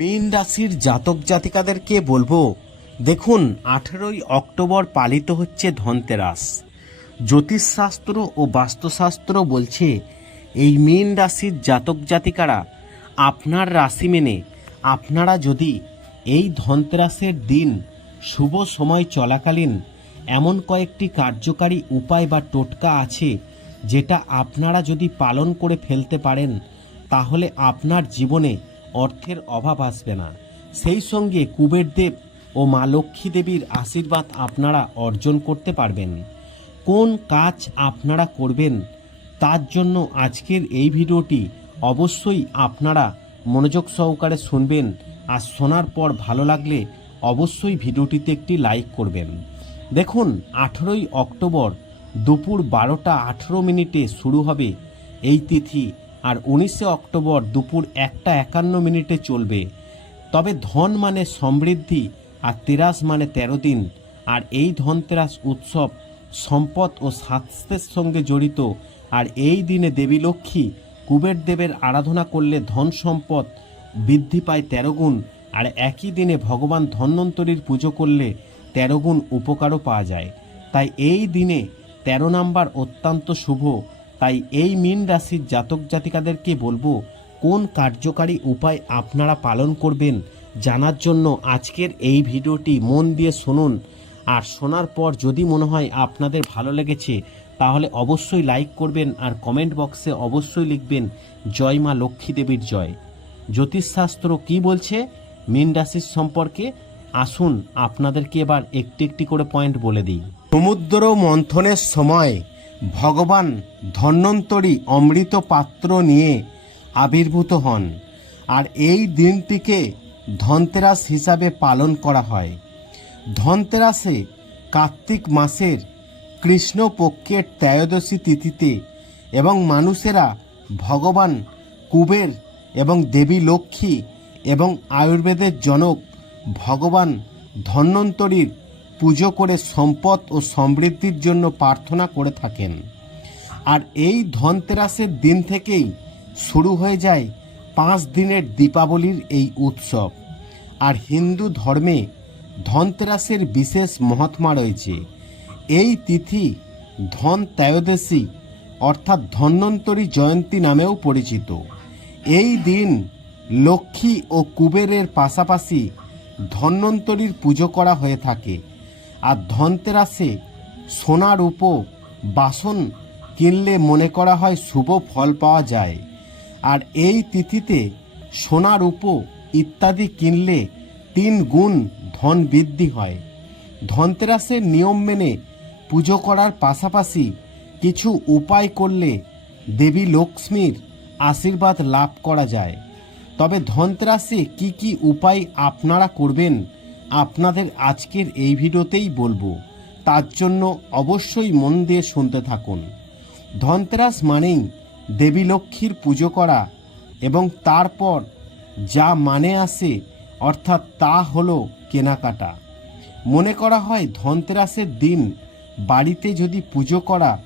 মীন রাশির জাতক জাতিকাদেরকে বলব, দেখুন, আঠেরোই অক্টোবর পালিত হচ্ছে ধনতেরাস। জ্যোতিষশাস্ত্র ও বাস্তুশাস্ত্র বলছে, এই মীন রাশির জাতক জাতিকারা আপনার রাশি মেনে, আপনারা যদি এই ধনতেরাসের দিন শুভ সময় চলাকালীন এমন কয়েকটি কার্যকারী উপায় বা টোটকা আছে, যেটা আপনারা যদি পালন করে ফেলতে পারেন, তাহলে আপনার জীবনে অর্থের অভাব আসবে না। সেই সঙ্গে কুবেরদেব ও মা লক্ষ্মী দেবীর আশীর্বাদ আপনারা অর্জন করতে পারবেন। কোন কাজ আপনারা করবেন, তার জন্য আজকের এই ভিডিওটি অবশ্যই আপনারা মনোযোগ সহকারে শুনবেন আর শোনার পর ভালো লাগলে অবশ্যই ভিডিওটিতে একটি লাইক করবেন। দেখুন, আঠেরোই অক্টোবর দুপুর বারোটা আঠেরো মিনিটে শুরু হবে এই তিথি আর উনিশে অক্টোবর দুপুর একটা একান্ন মিনিটে চলবে। তবে ধন মানে সমৃদ্ধি আর তেরাস মানে তেরো দিন। আর এই ধনতেরাস উৎসব সম্পদ ও স্বাস্থ্যের সঙ্গে জড়িত। আর এই দিনে দেবী লক্ষ্মী কুবের দেবের আরাধনা করলে ধন সম্পদ বৃদ্ধি পায় তেরো গুণ। আর একই দিনে ভগবান ধন্বন্তরীর পুজো করলে তেরো গুণ উপকারও পাওয়া যায়। তাই এই দিনে তেরো নাম্বার অত্যন্ত শুভ তাই এই মীন রাশির জাতক জাতিকাদেরকে বলব, কোন কার্যকারী উপায় আপনারা পালন করবেন জানার জন্য আজকের এই ভিডিওটি মন দিয়ে শুনুন। আর শোনার পর যদি মনে হয় আপনাদের ভালো লেগেছে, তাহলে অবশ্যই লাইক করবেন আর কমেন্ট বক্সে অবশ্যই লিখবেন, জয় মা লক্ষ্মী দেবীর জয়। জ্যোতিষশাস্ত্র কি বলছে? মীন রাশির সম্পর্কে আসুন আপনাদেরকে এবার একটি একটি করে পয়েন্ট বলে দিই। সমুদ্র মন্থনের সময় ভগবান ধন্বন্তরী অমৃত পাত্র নিয়ে আবির্ভূত হন, আর এই দিনটিকে ধনতেরাস হিসাবে পালন করা হয়। ধনতেরাসে কার্তিক মাসের কৃষ্ণপক্ষের ত্রয়োদশী তিথিতে এবং মানুষেরা ভগবান কুবের এবং দেবী লক্ষ্মী এবং আয়ুর্বেদের জনক ভগবান ধন্বন্তরীর পুজো করে সম্পদ ও সমৃদ্ধির জন্য প্রার্থনা করে থাকেন। আর এই ধনতেরাসের দিন থেকেই শুরু হয়ে যায় পাঁচ দিনের দীপাবলির এই উৎসব। আর হিন্দু ধর্মে ধনতেরাসের বিশেষ মহাত্মা রয়েছে। এই তিথি ধন ত্রয়োদশী অর্থাৎ ধন্বন্তরী জয়ন্তী নামেও পরিচিত। এই দিন লক্ষ্মী ও কুবেরের পাশাপাশি ধন্বন্তরীর পুজো করা হয়ে থাকে। আর ধনতেরাসে সোনার উপ বাসন কিনলে মনে করা হয় শুভ ফল পাওয়া যায়। আর এই তিথিতে সোনার উপ ইত্যাদি কিনলে তিন গুণ ধন বৃদ্ধি হয়। ধনতেরাসের নিয়ম মেনে পুজো করার পাশাপাশি কিছু উপায় করলে দেবী লক্ষ্মীর আশীর্বাদ লাভ করা যায়। তবে ধনতেরাসে কি কি উপায় আপনারা করবেন আপনাদের আজকের এই ভিডিওতেই বলব, তার জন্য অবশ্যই মন দিয়ে শুনতে থাকুন। ধনতেরাস মানেই দেবী লক্ষ্মীর পুজো করা এবং তারপর যা মানে আসে, অর্থাৎ তা হলো কেনাকাটা। মনে করা হয় ধনতেরাসের দিন বাড়িতে যদি পুজো করা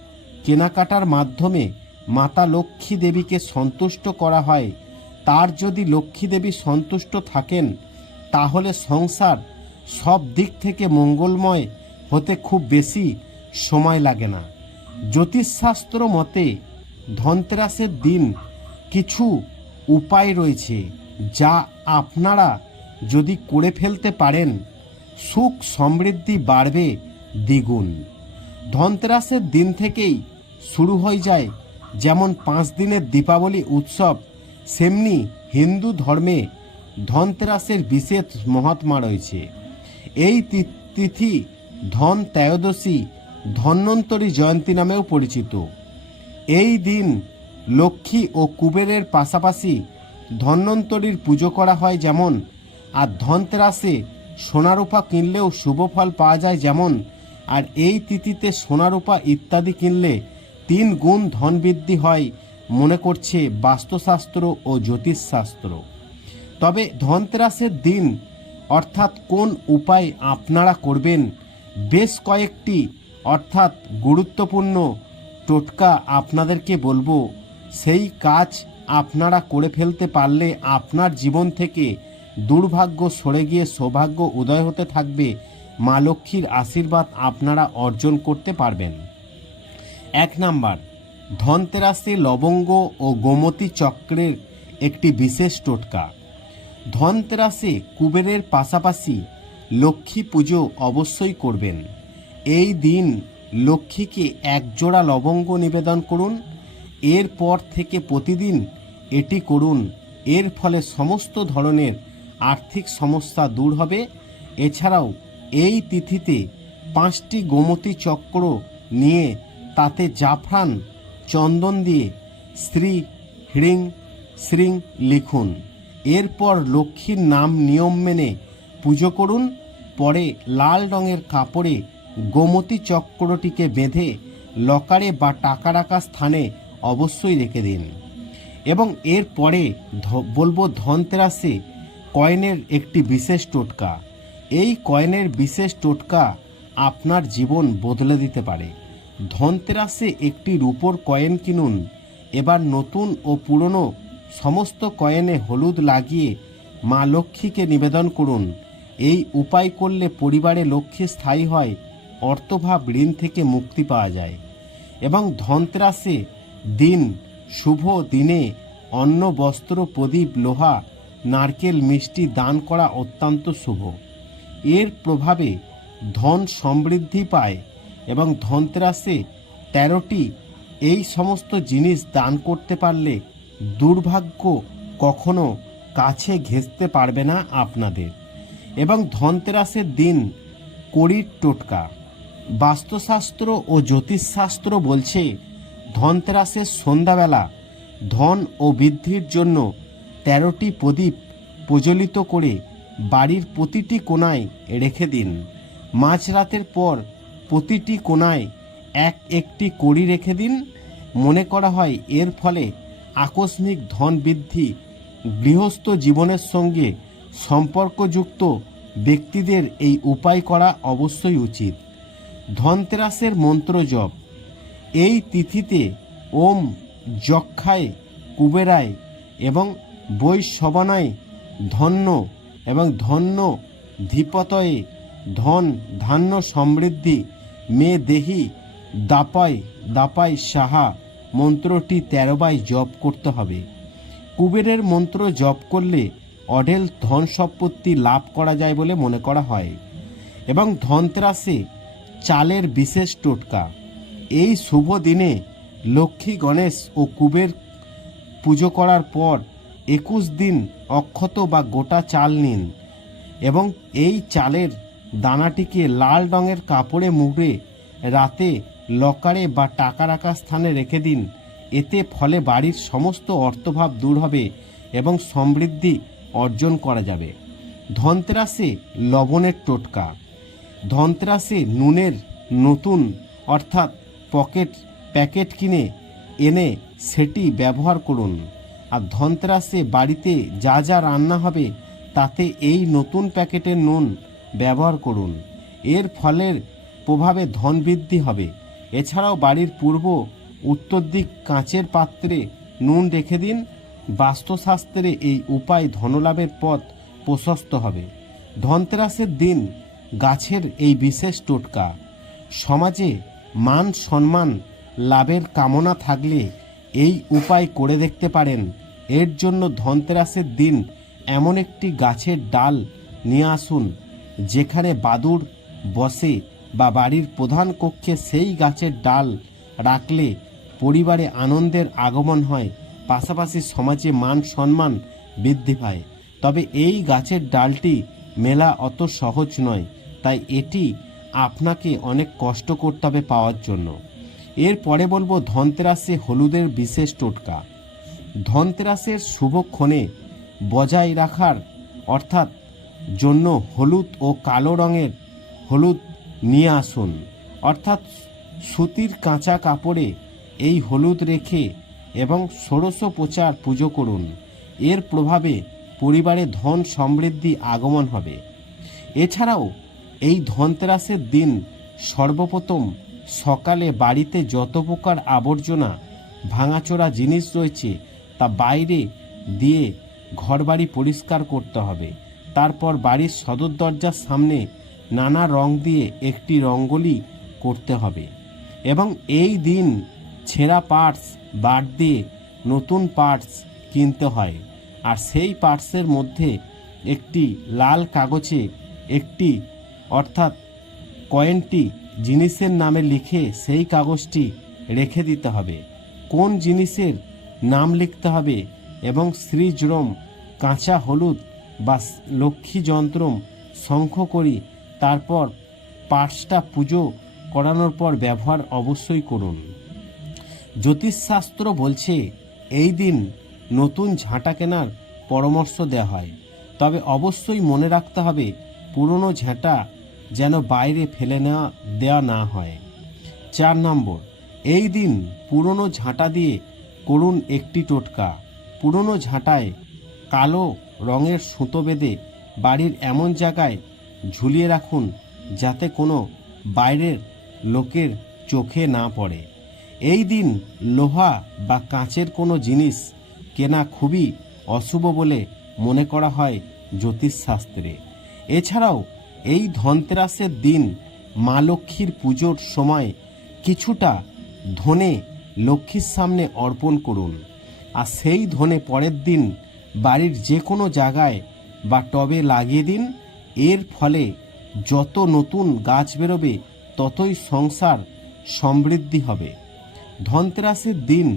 কেনাকাটার মাধ্যমে মাতা লক্ষ্মী দেবীকে সন্তুষ্ট করা হয়, তার যদি লক্ষ্মী দেবী সন্তুষ্ট থাকেন, তাহলে সংসার সব দিক থেকে মঙ্গলময় হতে খুব বেশি সময় লাগে না। জ্যোতিষশাস্ত্র মতে, ধনতেরাসের দিন কিছু উপায় রয়েছে যা আপনারা যদি করে ফেলতে পারেন, সুখ সমৃদ্ধি বাড়বে দ্বিগুণ। ধনতেরাসের দিন থেকেই শুরু হয়ে যায় যেমন পাঁচ দিনের দীপাবলি উৎসব, সেমনি হিন্দু ধর্মে ধনতেরাসের বিশেষ মহাত্মা রয়েছে। এই তিথি ধন ত্রয়োদশী ধন্বন্তরী জয়ন্তী নামেও পরিচিত। এই দিন লক্ষ্মী ও কুবেরের পাশাপাশি ধন্বন্তরীর পুজো করা হয় যেমন, আর ধনতেরাসে সোনারূপা কিনলেও শুভ ফল পাওয়া যায় যেমন, আর এই তিথিতে সোনারূপা ইত্যাদি কিনলে তিন গুণ ধন বৃদ্ধি হয় মনে করছে বাস্তুশাস্ত্র ও জ্যোতিষশাস্ত্র। তবে ধনতেরাসের দিন অর্থাৎ কোন উপায় আপনারা করবেন? বেশ কয়েকটি, অর্থাৎ গুরুত্বপূর্ণ টোটকা আপনাদেরকে বলব। সেই কাজ আপনারা করে ফেলতে পারলে আপনার জীবন থেকে দুর্ভাগ্য সরে গিয়ে সৌভাগ্য উদয় হতে থাকবে। মা লক্ষ্মীর আশীর্বাদ আপনারা অর্জন করতে পারবেন। এক নাম্বার, ধনতেরাসে লবঙ্গ ও গোমতী চক্রের একটি বিশেষ টোটকা। ধনতেরাসে কুবেরের পাশাপাশি লক্ষ্মী পুজো অবশ্যই করবেন। এই দিন লক্ষ্মীকে একজোড়া লবঙ্গ নিবেদন করুন। এরপর থেকে প্রতিদিন এটি করুন। এর ফলে সমস্ত ধরনের আর্থিক সমস্যা দূর হবে। এছাড়াও এই তিথিতে পাঁচটি গোমতী চক্র নিয়ে তাতে জাফরান চন্দন দিয়ে শ্রী হ্রিং শ্রিং লিখুন। এরপর লক্ষ্মীর নাম নিয়ম মেনে পুজো করুন, পরে লাল রঙের কাপড়ে গোমতী চক্রটিকে বেঁধে লকারে বা টাকা রাখা স্থানে অবশ্যই রেখে দিন। এবং এরপরে ধ- বলব ধনতেরাসে কয়েনের একটি বিশেষ টোটকা। এই কয়েনের বিশেষ টোটকা আপনার জীবন বদলে দিতে পারে। ধনতেরাসে একটি রূপোর কয়েন কিনুন, এবার নতুন ও পুরনো সমস্ত কয়েনে হলুদ লাগিয়ে মা লক্ষ্মীকে নিবেদন করুন। এই উপায় করলে পরিবারে লক্ষ্মী স্থায়ী হয়, অর্থভাব ঋণ থেকে মুক্তি পাওয়া যায় এবং ধনতেরাসে দিন, শুভ দিনে অন্ন, বস্ত্র, প্রদীপ, লোহা, নারকেল, মিষ্টি দান করা অত্যন্ত শুভ। এর প্রভাবে ধন সমৃদ্ধি পায় এবং ধনতেরাসে তেরোটি এই সমস্ত জিনিস দান করতে পারলে দুর্ভাগ্য কখনো কাছে ঘেঁচতে পারবে না আপনাদের। এবং ধনতেরাসের দিন কড়ির টোটকা। বাস্তুশাস্ত্র ও জ্যোতিষশাস্ত্র বলছে, ধনতেরাসের সন্ধ্যাবেলা ধন ও বৃদ্ধির জন্য তেরোটি প্রদীপ প্রজ্বলিত করে বাড়ির প্রতিটি কোণায় রেখে দিন। মাঝরাতের পর প্রতিটি কোণায় এক একটি কড়ি রেখে দিন। মনে করা হয় এর ফলে আকস্মিক ধন বৃদ্ধি, গৃহস্থ জীবনের সঙ্গে সম্পর্কযুক্ত ব্যক্তিদের এই উপায় করা অবশ্যই উচিত। ধনতেরাসের মন্ত্র জপ। এই তিথিতে ওম যক্ষায়, কুবেরায় এবং বৈশবনায় ধন্য এবং ধন্য ধিপতয়ে ধন ধান্য সমৃদ্ধি মে দেহি দাপায় দাপায় সাহা মন্ত্রটি তেরোবাই জপ করতে হবে। কুবেরের মন্ত্র জপ করলে অঢেল ধন সম্পত্তি লাভ করা যায় বলে মনে করা হয় এবং ধনত্রাসে চালের বিশেষ টোটকা। এই শুভ দিনে লক্ষ্মী গণেশ ও কুবের পুজো করার পর একুশ দিন অক্ষত বা গোটা চাল নিন এবং এই চালের দানাটিকে লাল রঙের কাপড়ে মুড়ে রাতে লকারে বা টাকা রাখার স্থানে রেখে দিন। এতে ফলে বাড়ির সমস্ত অর্থভাব দূর হবে এবং সমৃদ্ধি অর্জন করা যাবে। ধনতেরাসে লবণের টোটকা। ধনতেরাসে নুনের নতুন অর্থাৎ পকেট, প্যাকেট কিনে, এনে সেটি ব্যবহার করুন। আর ধনতেরাসে বাড়িতে যা যা রান্না হবে, তাতে এই নতুন প্যাকেটের নুন ব্যবহার করুন। এর ফলের প্রভাবে ধন বৃদ্ধি হবে। এছাড়াও বাড়ির পূর্ব, উত্তর দিক কাঁচের পাত্রে নুন রেখে দিন। বাস্তুশাস্ত্রে এই উপায় ধনলাভের পথ প্রশস্ত হবে। ধনতেরাসের দিন গাছের এই বিশেষ টোটকা। সমাজে মান সম্মান, লাভের কামনা থাকলে এই উপায় করে দেখতে পারেন। এর জন্য ধনতেরাসের দিন এমন একটি গাছের ডাল নিয়ে আসুন, যেখানে বাদুর বসে বা বাড়ির প্রধান কক্ষে সেই গাছের ডাল রাখলে পরিবারে আনন্দের আগমন হয়, পাশাপাশি সমাজে মান সম্মান বৃদ্ধি পায়। তবে এই গাছের ডালটি মেলা অত সহজ নয়, তাই এটি আপনাকে অনেক কষ্ট করতে হবে পাওয়ার জন্য। এরপরে বলব ধনতেরাসে হলুদের বিশেষ টোটকা। ধনতেরাসের শুভক্ষণে বজায় রাখার অর্থাৎ জন্য হলুদ ও কালো রঙের হলুদ নিয়ে আসুন। অর্থাৎ সুতির কাঁচা কাপড়ে এই হলুদ রেখে এবং ষোড়শ প্রচার পুজো করুন। এর প্রভাবে পরিবারে ধন সমৃদ্ধি আগমন হবে। এছাড়াও এই ধনতেরাসের দিন সর্বপ্রথম সকালে বাড়িতে যত প্রকার আবর্জনা, ভাঙাচোরা জিনিস রয়েছে তা বাইরে দিয়ে ঘরবাড়ি পরিষ্কার করতে হবে। তারপর বাড়ির সদর দরজার সামনে নানা রং দিয়ে একটি রঙ্গোলি করতে হবে এবং এই দিন ছেঁড়া পার্টস বাদ দিয়ে নতুন পার্টস কিনতে হয়। আর সেই পার্টসের মধ্যে একটি লাল কাগজে একটি, অর্থাৎ কয়েনটি জিনিসের নামে লিখে সেই কাগজটি রেখে দিতে হবে। কোন জিনিসের নাম লিখতে হবে এবং শ্রীজরম, কাঁচা হলুদ বা লক্ষ্মী যন্ত্রম শঙ্খ করি তারপর পার্সটা পুজো করানোর পর ব্যবহার অবশ্যই করুন। জ্যোতিষশাস্ত্র বলছে, এই দিন নতুন ঝাঁটা কেনার পরামর্শ দেওয়া হয়। তবে অবশ্যই মনে রাখতে হবে, পুরনো ঝাঁটা যেন বাইরে ফেলে নেওয়া দেওয়া না হয়। চার নম্বর, এই দিন পুরনো ঝাঁটা দিয়ে করুন একটি টোটকা। পুরনো ঝাঁটায় কালো রঙের সুতো বেঁধে বাড়ির এমন জায়গায় ঝুলিয়ে রাখুন যাতে কোনো বাইরের লোকের চোখে না পড়ে। এই দিন লোহা বা কাঁচের কোনো জিনিস কেনা খুবই অশুভ বলে মনে করা হয় জ্যোতিষশাস্ত্রে। এছাড়াও এই ধনতেরাসের দিন মা লক্ষ্মীর পুজোর সময় কিছুটা ধনে লক্ষ্মীর সামনে অর্পণ করুন। আর সেই ধনে পরের দিন বাড়ির যে কোনো জায়গায় বা টবে লাগিয়ে দিন। এর ফলে যত নতুন গাছ বেরোবে, ততই সংসার সমৃদ্ধি হবে। ধনতেরাসের দিন,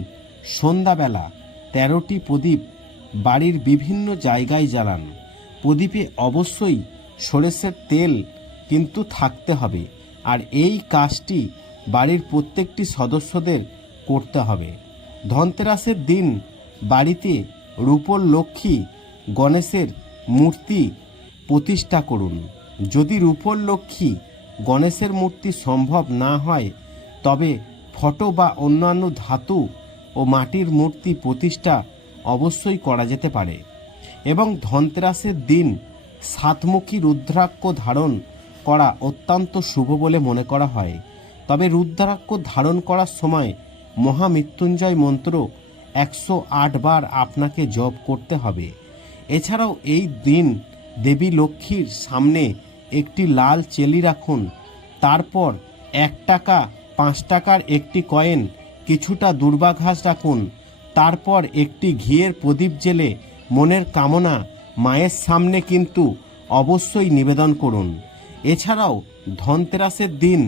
সন্ধ্যাবেলা তেরোটি প্রদীপ বাড়ির বিভিন্ন জায়গায় জ্বালান। প্রদীপে অবশ্যই সরষের তেল কিন্তু থাকতে হবে, আর এই কাজটি বাড়ির প্রত্যেকটি সদস্যদের করতে হবে। ধনতেরাসের দিন, বাড়িতে রূপর লক্ষ্মী গণেশের মূর্তি প্রতিষ্ঠা করুন। যদি রূপর লক্ষ্মী গণেশের মূর্তি সম্ভব না হয়, তবে ফটো বা অন্যান্য ধাতু ও মাটির মূর্তি প্রতিষ্ঠা অবশ্যই করা যেতে পারে। এবং ধনতেরাসের দিন সাতমুখী রুদ্রাক্ষ ধারণ করা অত্যন্ত শুভ বলে মনে করা হয়। তবে রুদ্রাক্ষ ধারণ করার সময় মহামৃত্যুঞ্জয় মন্ত্র একশো আট বার আপনাকে জপ করতে হবে। এছাড়াও এই দিন দেবী লক্ষ্মীর সামনে একটি লাল চেলি রাখুন। তারপর এক টাকা, পাঁচ টাকার একটি কয়েন, কিছুটা দুর্বাঘাস রাখুন। তারপর একটি ঘিয়ের প্রদীপ জেলে মনের কামনা মায়ের সামনে কিন্তু অবশ্যই নিবেদন করুন। এছাড়াও ধনতেরাসের দিন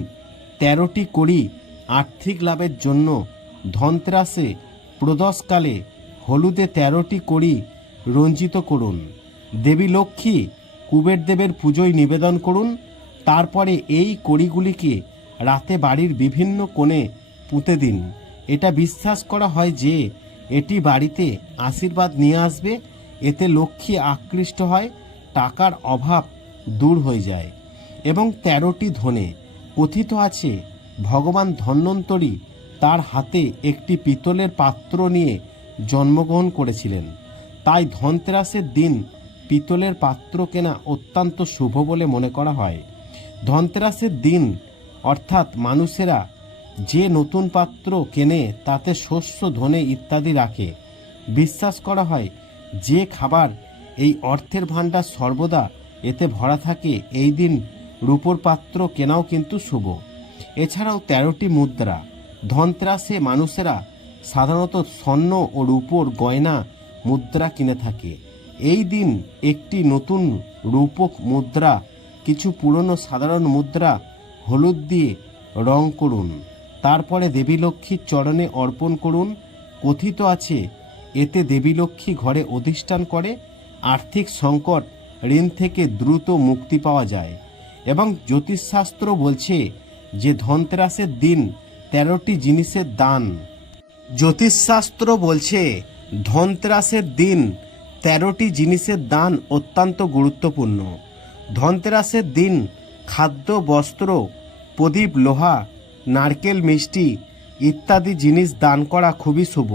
তেরোটি করি আর্থিক লাভের জন্য ধনতেরাসে প্রদোষকালে হলুদে তেরোটি করি রঞ্জিত করুন। দেবী লক্ষ্মী কুবের দেবের পুজোয় নিবেদন করুন, তারপরে এই কড়িগুলিকে রাতে বাড়ির বিভিন্ন কোণে পুঁতে দিন। এটা বিশ্বাস করা হয় যে, এটি বাড়িতে আশীর্বাদ নিয়ে আসবে, এতে লক্ষ্মী আকৃষ্ট হয়, টাকার অভাব দূর হয়ে যায়। এবং তেরোটি ধনে কথিত আছে, ভগবান ধন্বন্তরী তার হাতে একটি পিতলের পাত্র নিয়ে জন্মগ্রহণ করেছিলেন। তাই ধনতেরাসের দিন পিতলের পাত্র কেনা অত্যন্ত শুভ বলে মনে করা হয়। ধনতেরাসের দিন, অর্থাৎ মানুষেরা যে নতুন পাত্র কেনে তাতে শস্য, ধনে ইত্যাদি রাখে। বিশ্বাস করা হয়, যে খাবার এই অর্থের ভাণ্ডার সর্বদা এতে ভরা থাকে, এই দিন রূপোর পাত্র কেনাও কিন্তু শুভ। এছাড়াও তেরোটি মুদ্রা। ধনত্রাসে মানুষেরা সাধারণত স্বর্ণ ও রূপোর গয়না, মুদ্রা কিনে থাকে। এই দিন একটি নতুন রূপক মুদ্রা, কিছু পুরনো সাধারণ মুদ্রা হলুদ দিয়ে রং করুন। তারপরে দেবী লক্ষ্মীর চরণে অর্পণ করুন। কথিত আছে, এতে দেবী লক্ষ্মী ঘরে অধিষ্ঠান করে, আর্থিক সংকট ঋণ থেকে দ্রুত মুক্তি পাওয়া যায়। এবং জ্যোতিষশাস্ত্র বলছে যে ধনতেরাসের দিন তেরোটি জিনিসের দান। জ্যোতিষশাস্ত্র বলছে, ধনতেরাসের দিন তেরোটি জিনিসের দান অত্যন্ত গুরুত্বপূর্ণ। ধনতেরাসের দিন খাদ্য, বস্ত্র, প্রদীপ, লোহা, নারকেল, মিষ্টি ইত্যাদি জিনিস দান করা খুবই শুভ।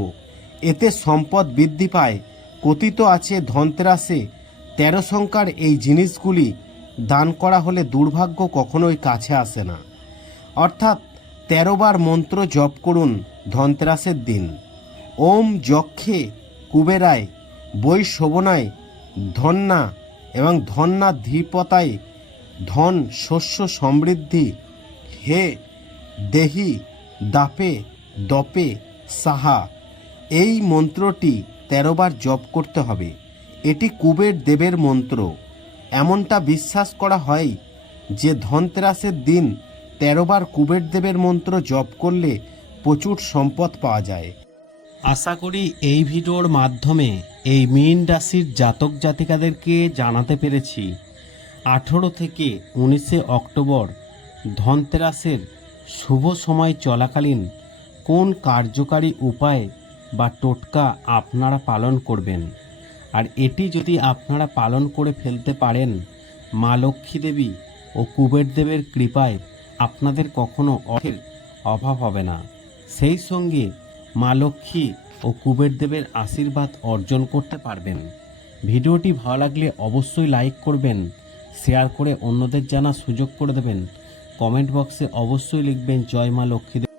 এতে সম্পদ বৃদ্ধি পায়। কথিত আছে, ধনতেরাসে তেরো সংখ্যার এই জিনিসগুলি দান করা হলে দুর্ভাগ্য কখনোই কাছে আসে না। অর্থাৎ তেরো বার মন্ত্র জপ করুন ধনতেরাসের দিন। ওম যক্ষে কুবেরায় বৈ শোভনায়, ধন্যা এবং ধন্যা ধীপতায় ধন শস্য সমৃদ্ধি, হে দেহি দাপে দপে সাহা। এই মন্ত্রটি তেরোবার জপ করতে হবে। এটি কুবের দেবের মন্ত্র। এমনটা বিশ্বাস করা হয় যে ধনতেরাসের দিন তেরোবার কুবের দেবের মন্ত্র জপ করলে প্রচুর সম্পদ পাওয়া যায়। আশা করি এই ভিডিওর মাধ্যমে এই মীন রাশির জাতক জাতিকাদেরকে জানাতে পেরেছি। আঠেরো থেকে উনিশে অক্টোবর ধনতেরাসের শুভ সময় চলাকালীন কোন কার্যকারী উপায় বা টোটকা আপনারা পালন করবেন? আর এটি যদি আপনারা পালন করে ফেলতে পারেন, মা লক্ষ্মী দেবী ও কুবের দেবের কৃপায় আপনাদের কখনো অর্থের অভাব হবে না। সেই সঙ্গে মা লক্ষ্মী ও কুবের দেবের আশীর্বাদ অর্জন করতে পারবেন। ভিডিওটি ভালো লাগলে অবশ্যই লাইক করবেন, শেয়ার করে অন্যদের জানা সুযোগ করে দেবেন। কমেন্ট বক্সে অবশ্যই লিখবেন, জয় মা লক্ষ্মী